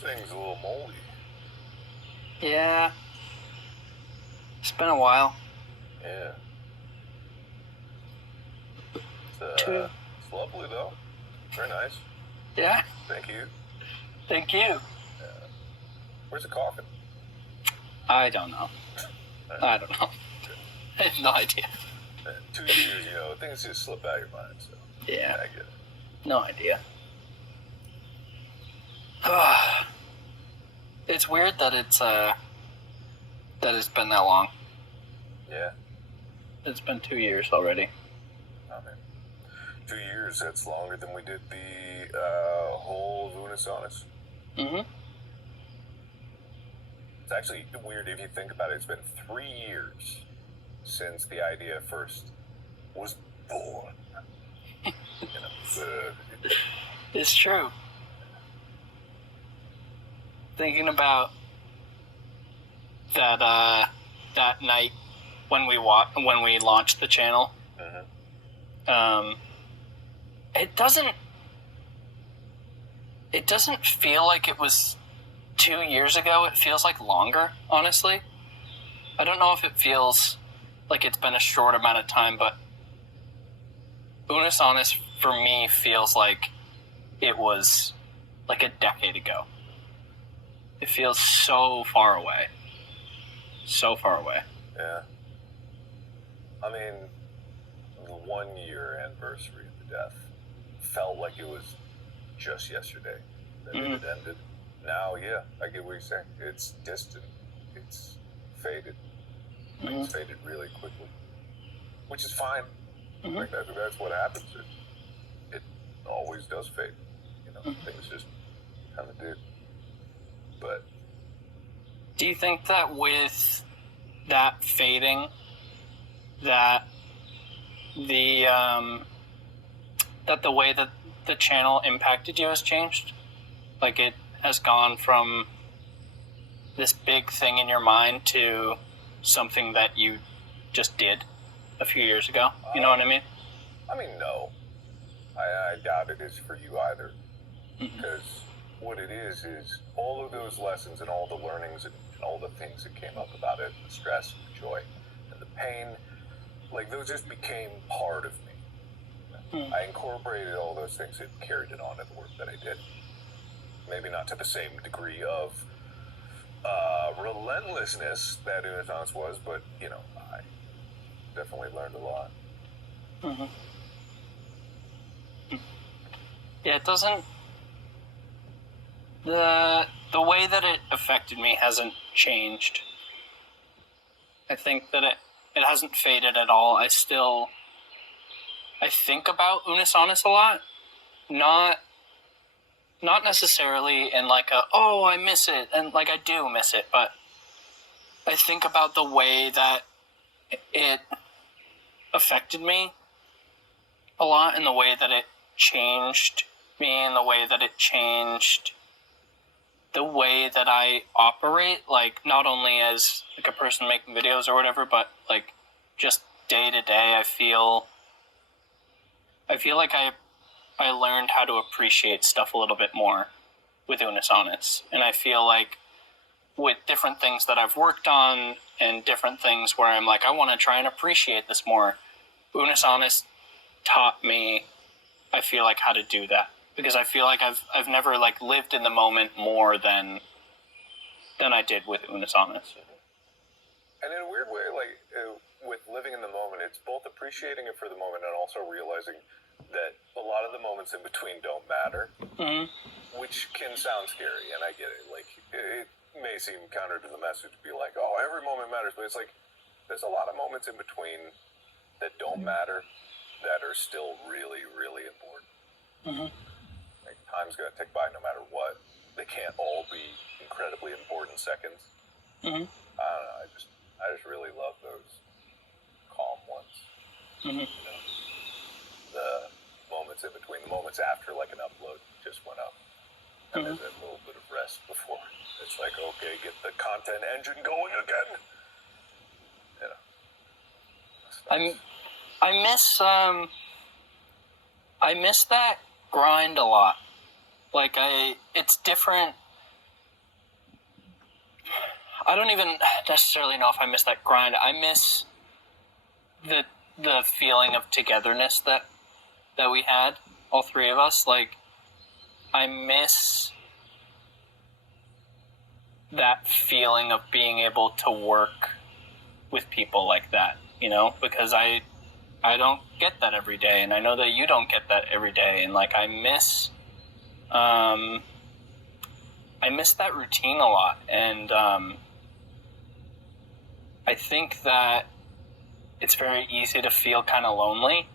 thing's a little moldy. Yeah. It's been a while. Yeah. It's lovely, though. Very nice. Yeah. Thank you. Thank you. Yeah. Where's the coffin? I don't know. I don't know. I have no idea. 2 years, things just slip out of your mind, so. Yeah. I get it. No idea. It's weird that it's been that long. Yeah. It's been 2 years already. Oh, man. 2 years, that's longer than we did the whole Unus Annus. Mm-hmm. It's actually weird if you think about it. It's been 3 years since the idea first was born. It's true. Thinking about that night when we launched the channel, it doesn't feel like it was 2 years ago. It feels like longer, honestly. I don't know if it feels like it's been a short amount of time, but Unus Annus for me feels like it was like a decade ago. It feels so far away. So far away. Yeah. I mean, the 1 year anniversary of the death felt like it was just yesterday that it had ended. Now, yeah, I get what you're saying. It's distant. It's faded. It's faded really quickly. Which is fine. Like that's what happens. It always does fade. Things just kind of do. But do you think that with that fading, that the way that the channel impacted you has changed? Like it has gone from this big thing in your mind to something that you just did a few years ago? You know what I mean? I mean, no. I doubt it is for you either. Because what it is all of those lessons and all the learnings and all the things that came up about it, the stress, the joy, and the pain, like those just became part of me. I incorporated all those things and carried it on in the work that I did. Maybe not to the same degree of relentlessness that Unus Annus was, but, I definitely learned a lot. Yeah, it doesn't... The way that it affected me hasn't changed. I think that it hasn't faded at all. I think about Unus Annus a lot. Not necessarily in like I miss it, and like I do miss it, but I think about the way that it affected me a lot, and the way that it changed me, and the way that it changed the way that I operate, like not only as like a person making videos or whatever, but like just day to day. I feel like I learned how to appreciate stuff a little bit more with Unus Annus. And I feel like with different things that I've worked on and different things where I'm like, I want to try and appreciate this more, Unus Annus taught me, I feel like, how to do that. Because I feel like I've never like lived in the moment more than I did with Unus Annus. And in a weird way, like with living in the moment, it's both appreciating it for the moment and also realizing that a lot of the moments in between don't matter, which can sound scary, and I get it. Like it may seem counter to the message, be like, oh, every moment matters, but it's like there's a lot of moments in between that don't matter that are still really, really important. Like time's gonna tick by no matter what. They can't all be incredibly important seconds. I don't know. I just really love those calm ones. The moments in between, the moments after, like an upload just went up, and there's that little bit of rest before. It's like, okay, get the content engine going again. Nice. I miss that grind a lot. Like it's different I don't even necessarily know if I miss that grind. I miss the feeling of togetherness that we had, all three of us. Like, I miss that feeling of being able to work with people like that, you know, because I don't get that every day, and I know that you don't get that every day, and like I miss that routine a lot, and I think that it's very easy to feel kind of lonely,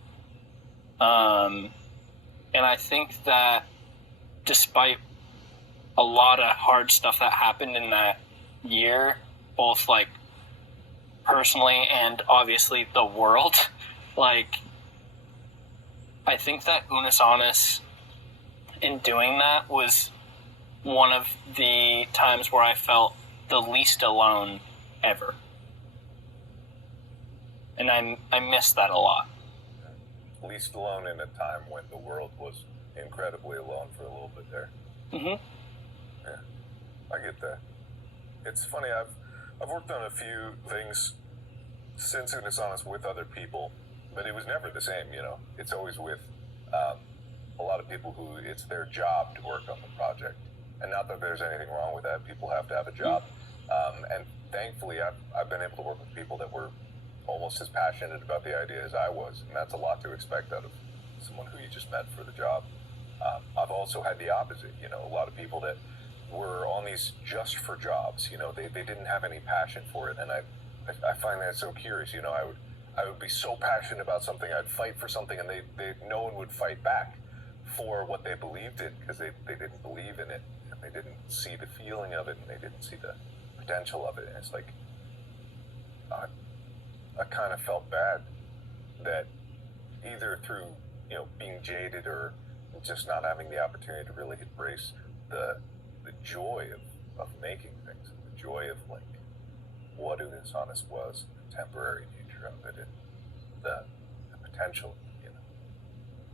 and I think that despite a lot of hard stuff that happened in that year, both like personally and obviously the world, like I think that Unus Annus in doing that was one of the times where I felt the least alone ever. And I miss that a lot. Least alone in a time when the world was incredibly alone for a little bit there. Mm-hmm. Yeah, I get that. It's funny, I've worked on a few things since Unus Annus with other people, but it was never the same, you know. It's always with a lot of people who it's their job to work on the project. And not that there's anything wrong with that. People have to have a job. And thankfully, I've been able to work with people that were almost as passionate about the idea as I was. And that's a lot to expect out of someone who you just met for the job. I've also had the opposite, you know, a lot of people that were on these just for jobs, you know, they didn't have any passion for it. And I find that so curious, you know, I would be so passionate about something, I'd fight for something, and no one would fight back for what they believed in, because they didn't believe in it, and they didn't see the feeling of it, and they didn't see the potential of it. And it's like, I kind of felt bad that either through, you know, being jaded or just not having the opportunity to really embrace the joy of making things, the joy of like what Unus Annus was, the temporary nature of it, and the potential, you know.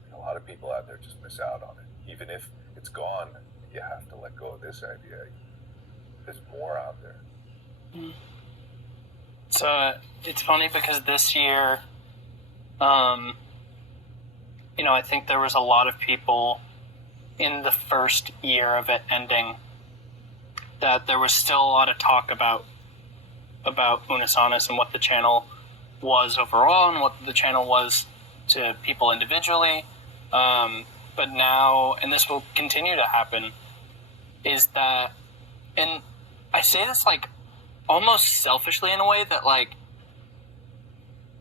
And a lot of people out there just miss out on it. Even if it's gone, you have to let go of this idea. There's more out there. Mm. So it's funny because this year, you know, I think there was a lot of people in the first year of it ending that there was still a lot of talk about Unus Annus and what the channel was overall and what the channel was to people individually. But now, and this will continue to happen, is that, and I say this like almost selfishly in a way, that like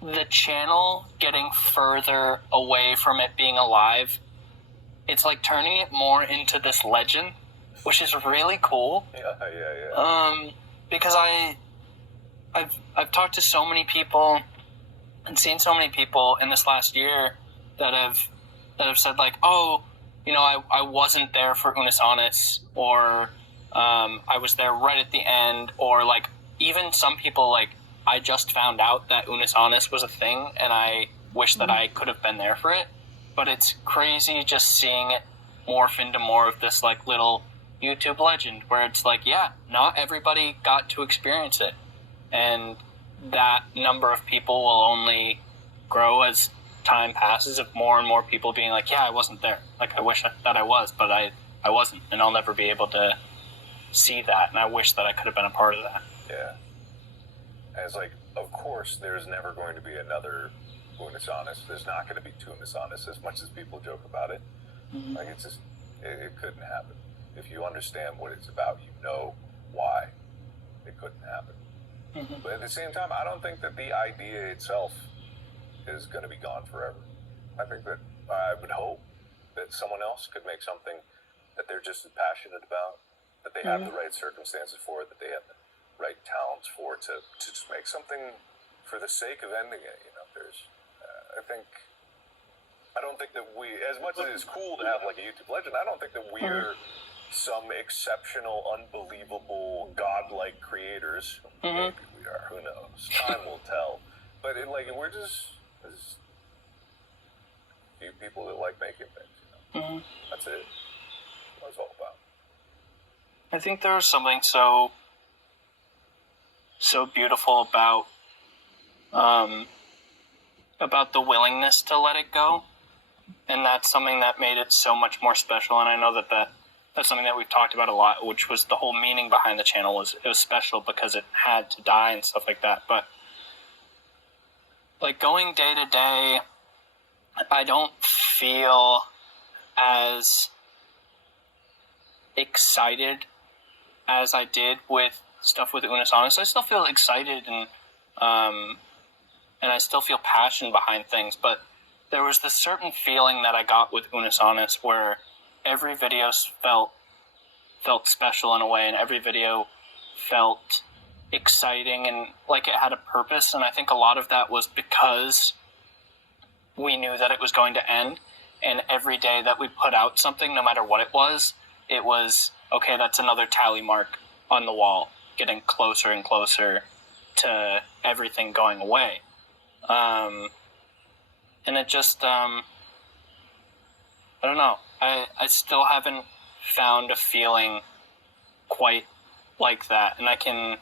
the channel getting further away from it being alive, it's like turning it more into this legend, which is really cool. Yeah. Because I've talked to so many people and seen so many people in this last year that have said like, oh, you know, I wasn't there for Unus Annus, or I was there right at the end, or like even some people like, I just found out that Unus Annus was a thing and I wish that I could have been there for it. But it's crazy just seeing it morph into more of this like little YouTube legend where it's like, yeah, not everybody got to experience it. And that number of people will only grow as time passes, of more and more people being like, yeah, I wasn't there. Like, I wish that I was, but I wasn't. And I'll never be able to see that. And I wish that I could have been a part of that. Yeah. And it's like, of course, there's never going to be another Unus Annus. There's not going to be two Unus Annus, as much as people joke about it. Mm-hmm. Like, it's just, it couldn't happen. If you understand what it's about, you know why it couldn't happen. Mm-hmm. But at the same time, I don't think that the idea itself is going to be gone forever. I think that I would hope that someone else could make something that they're just as passionate about, that they have the right circumstances for it, that they have the right talents for it, to just make something for the sake of ending it. You know, there's, I don't think that we, as much as it's cool to have like a YouTube legend, I don't think that we're some exceptional, unbelievable, godlike creators. Maybe we are. Who knows? Time will tell. But we're just a few people that like making things. You know? That's it. That's what it's all about. I think there was something so so beautiful about the willingness to let it go. And that's something that made it so much more special. And I know that's something that we've talked about a lot, which was the whole meaning behind the channel. It was special because it had to die and stuff like that. But like going day to day, I don't feel as excited as I did with stuff with Unus Annus. I still feel excited and I still feel passion behind things, but there was this certain feeling that I got with Unus Annus where every video felt special in a way, and every video felt exciting and like it had a purpose. And I think a lot of that was because we knew that it was going to end, and every day that we put out something, no matter what it was, okay, that's another tally mark on the wall, getting closer and closer to everything going away. And it just, I don't know. I still haven't found a feeling quite like that. And I can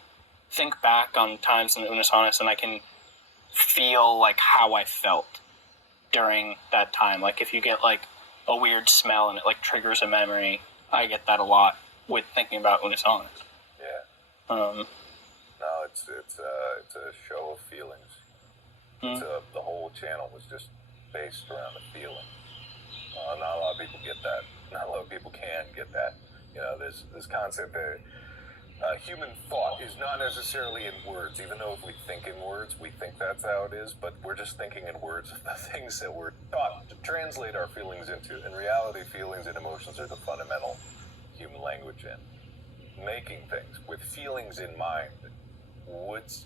think back on times in Unus Annus and I can feel like how I felt during that time. Like if you get like a weird smell and it like triggers a memory, I get that a lot with thinking about Unus Annus. Yeah. No, it's a show of feelings. The whole channel was just based around the feeling. Not a lot of people get that. Not a lot of people can get that. You know, this concept that human thought is not necessarily in words, even though if we think in words, we think that's how it is, but we're just thinking in words of the things that we're taught to translate our feelings into. In reality, feelings and emotions are the fundamental human language, and making things with feelings in mind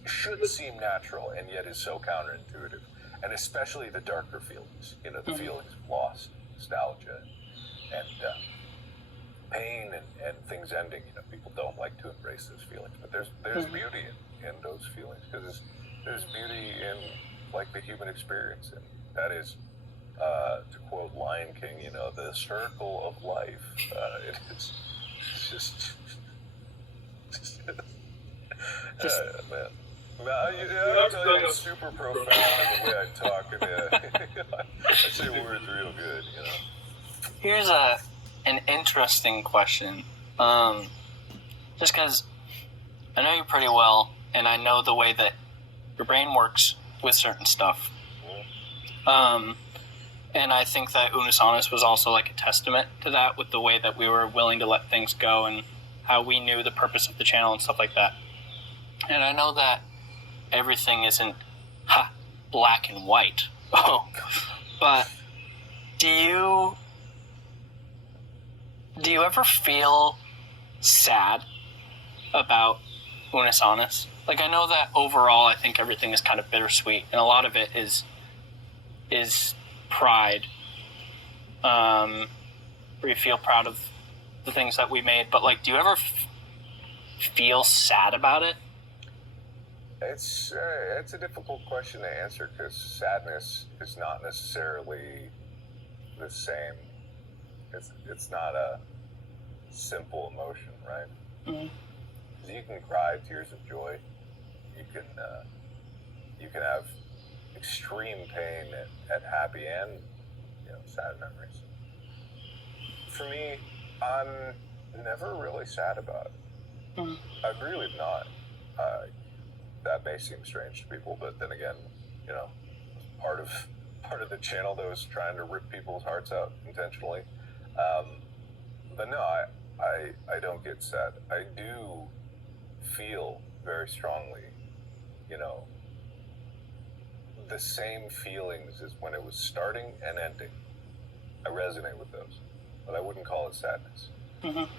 should seem natural and yet is so counterintuitive. And especially the darker feelings, you know, the feelings of loss, nostalgia, and pain and things ending. You know, people don't like to embrace those feelings, but there's beauty in those feelings, because there's beauty in like the human experience, and that is, to quote Lion King, you know, the circle of life. It's just man. I'm super profound in the way I talk, and I say words real good, you know. Here's an interesting question. Just because I know you pretty well, and I know the way that your brain works with certain stuff. And I think that Unus Annus was also like a testament to that, with the way that we were willing to let things go and how we knew the purpose of the channel and stuff like that. And I know that everything isn't black and white. But do you ever feel sad about Unus Annus? Like, I know that overall I think everything is kind of bittersweet, and a lot of it is pride. Where you feel proud of the things that we made, but like, do you ever feel sad about it? It's a difficult question to answer, because sadness is not necessarily the same. It's not a simple emotion, right? Mm-hmm. You can cry tears of joy. You can have extreme pain at happy and, you know, sad memories. For me, I'm never really sad about it. Mm-hmm. I really not. That may seem strange to people, but then again, you know, part of the channel that was trying to rip people's hearts out intentionally. But no, I don't get sad. I do feel very strongly, you know, the same feelings as when it was starting and ending. I resonate with those, but I wouldn't call it sadness. Mm-hmm.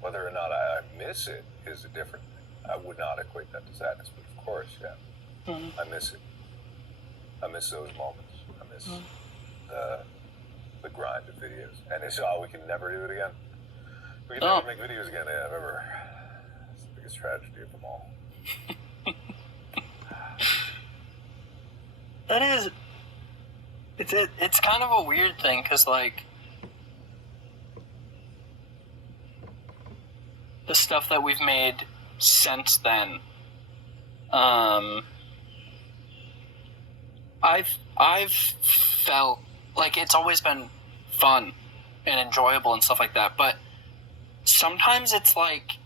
Whether or not I miss it is a different thing. I would not equate that to sadness, but of course, yeah. Mm-hmm. I miss it. I miss those moments. I miss the grind of videos. And it's, we can never do it again. We can never make videos again, ever. It's the biggest tragedy of them all. That is... It's kind of a weird thing, because, like, the stuff that we've made since then, I've felt like it's always been fun and enjoyable and stuff like that, but sometimes it's like,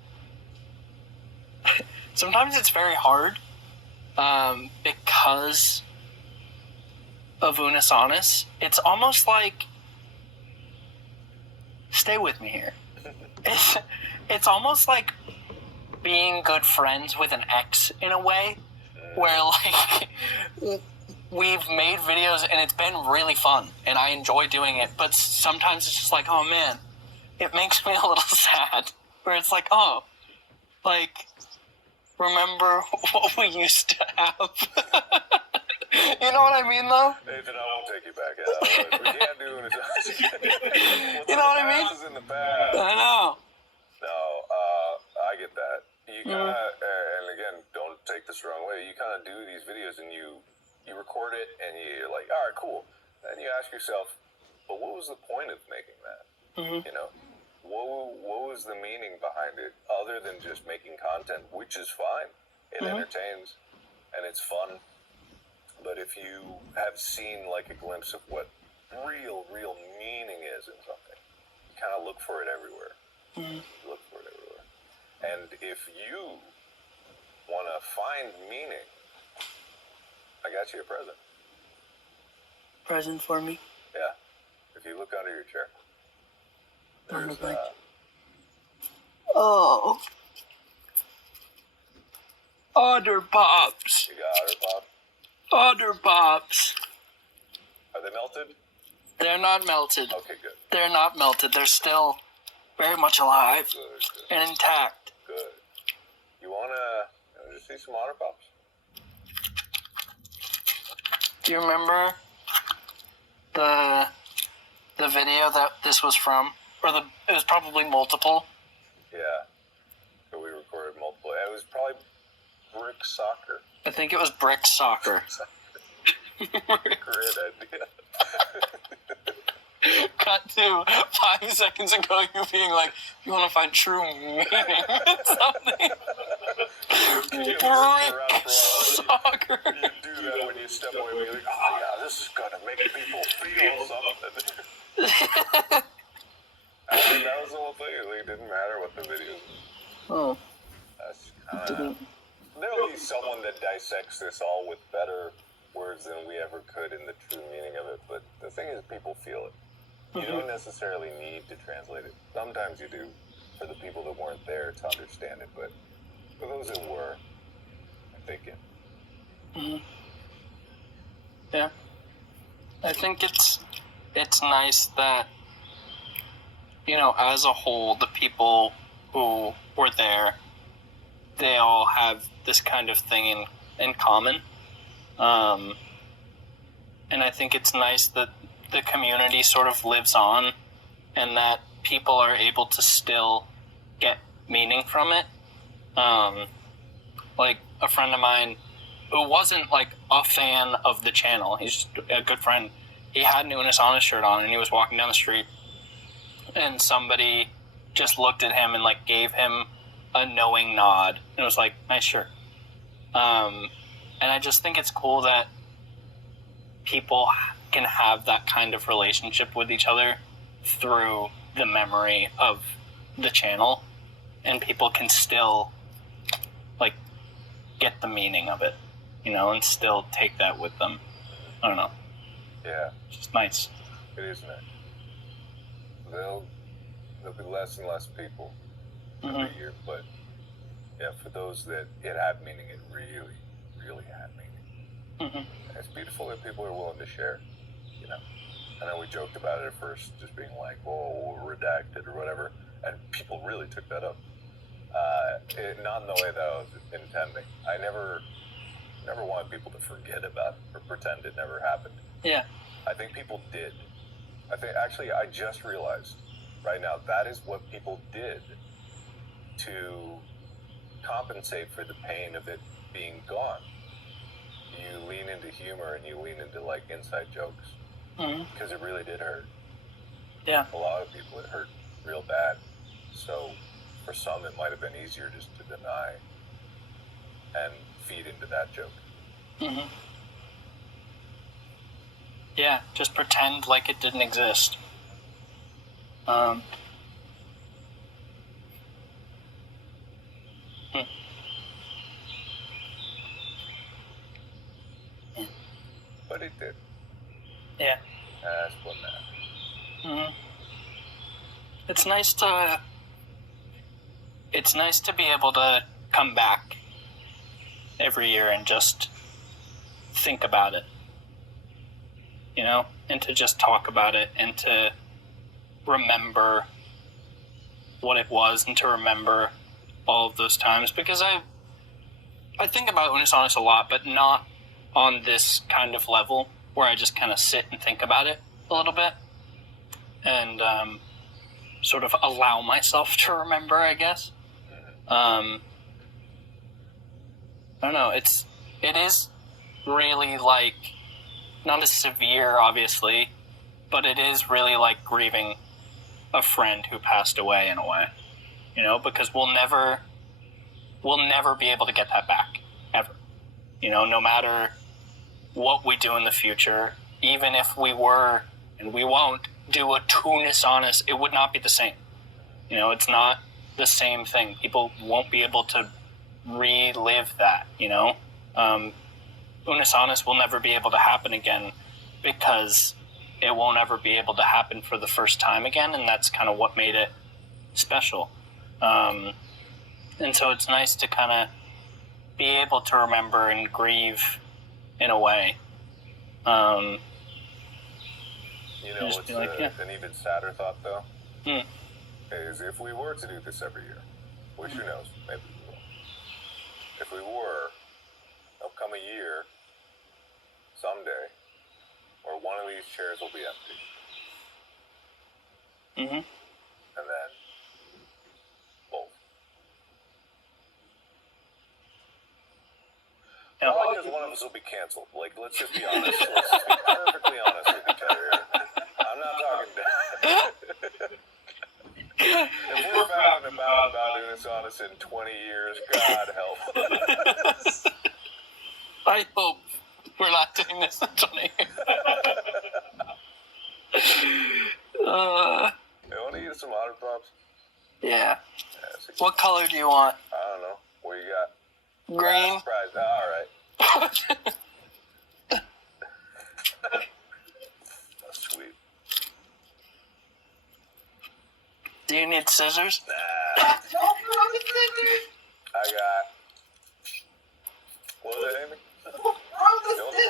sometimes it's very hard, because of Unus Annus. It's almost like, stay with me here. It's almost like being good friends with an ex in a way, where like we've made videos and it's been really fun and I enjoy doing it, but sometimes it's just like, oh man, it makes me a little sad, where it's like, oh, like, remember what we used to have. You know what I mean, though? Nathan, I won't take you back out. We can't do it. You know what I mean? Past is in the past. I know. No, I get that. You kind of, and again, don't take this the wrong way. You kind of do these videos and you record it and you're like, all right, cool. Then you ask yourself, but what was the point of making that? You know, what was the meaning behind it other than just making content, which is fine. It entertains and it's fun. But if you have seen like a glimpse of what real meaning is in something, you kind of look for it everywhere. Look for it everywhere. And if you want to find meaning, I got you a present. Present for me? Yeah. If you look under your chair, there's oh. Otter Pops. you got Otter Pop. Otter Pops. Are they melted? They're not melted. Okay, good. They're not melted. They're still very much alive Good. and intact. Good. You wanna just see some Otter Pops? Do you remember the video that this was from? Or it was probably multiple. Yeah. So we recorded multiple. It was probably Brick Soccer. I think it was Brick Soccer. Great idea. Cut to 5 seconds ago, you being like, you want to find true meaning in something. Brick Soccer. You do that when you step away and you're like, oh yeah, this is gonna make people feel something. I mean, that was the whole thing. It didn't matter what the video was. Oh. That's kind of... There'll be someone that dissects this all with better words than we ever could in the true meaning of it, but the thing is, people feel it. You don't necessarily need to translate it. Sometimes you do, for the people that weren't there to understand it, but for those that were, I think it. Yeah. I think it's nice that, you know, as a whole, the people who were there, they all have this kind of thing in common. And I think it's nice that the community sort of lives on and that people are able to still get meaning from it. Like a friend of mine who wasn't like a fan of the channel, he's just a good friend. He had an Unus Annus shirt on and he was walking down the street and somebody just looked at him and like gave him a knowing nod and it was like, nice shirt. And I just think it's cool that people can have that kind of relationship with each other through the memory of the channel, and people can still like get the meaning of it, you know, and still take that with them. I don't know. Yeah. It's just nice. It is nice. There'll be less and less people every year, but yeah, for those that it had meaning, it really had meaning. It's beautiful that people are willing to share, you know. I know we joked about it at first, just being like, whoa, redacted or whatever, and people really took that up. Not in the way that I was intending. I never wanted people to forget about it or pretend it never happened. Yeah. I think people did. I just realized right now that is what people did to compensate for the pain of it being gone. You lean into humor and you lean into like inside jokes because it really did hurt. Yeah. A lot of people it hurt real bad. So for some, it might have been easier just to deny and feed into that joke. Mm-hmm. Yeah, just pretend like it didn't exist. Hmm. But it did. Yeah. That's what matters. Mm-hmm. It's nice to be able to come back every year and just think about it, you know, and to just talk about it and to remember what it was and to remember all of those times, because I think about Unus Annus a lot, but not on this kind of level where I just kind of sit and think about it a little bit and sort of allow myself to remember, I guess. I don't know, it is really like, not as severe, obviously, but it is really like grieving a friend who passed away in a way, you know, because we'll never be able to get that back, ever. You know, no matter what we do in the future, even if we were, and we won't, do a Unus Annus, it would not be the same. You know, it's not the same thing. People won't be able to relive that, you know? Unus Annus will never be able to happen again because it won't ever be able to happen for the first time again, and that's kind of what made it special. And so it's nice to kind of be able to remember and grieve in a way. You know what's an even sadder thought, though? Is if we were to do this every year, which who knows, maybe we will. If we were, there'll come a year, someday, where one of these chairs will be empty. Mm-hmm. And then, both. Yeah. Probably because one of us will be canceled. Like, let's just be honest. Let's just be perfectly honest with each other here. I'm not talking to... If we're found about Unus Annus in 20 years, God help. I hope we're not doing this in 20 years. You want to eat some Otter Pops? Yeah. What color do you want? I don't know. What you got? Green? Surprise. All right. That's sweet. Do you need scissors? Nah. I got... What was that, Amy? Don't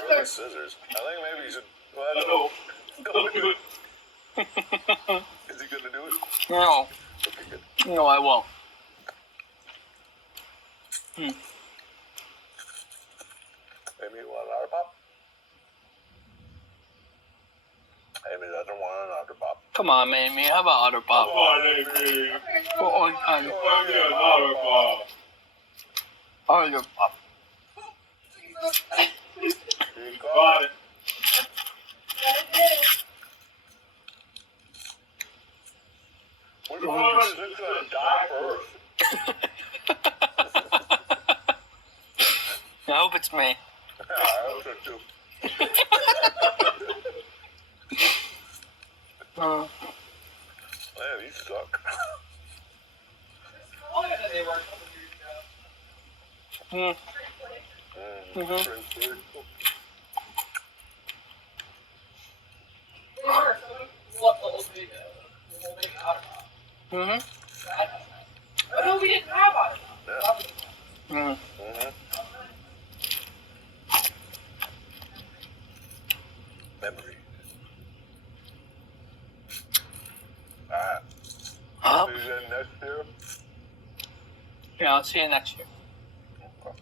throw the scissors. I think maybe you should... Well, I don't know. Don't do it. Is he going to do it? No. Okay, good. No, I won't. Amy, you want an Otter Pop? Amy doesn't want an Otter Pop. Come on, Amy. How about Otter Pop? Come on, Amy. For all time. Give me an Otter Pop. Otter Pop. You got it. Which one is this going to die first? I hope it's me. Yeah, I hope so too. Man, you suck. Mm-hmm. No, we didn't have one. Yeah. Memory. Alright. Oh. See you then next year? Yeah, I'll see you next year. Okay.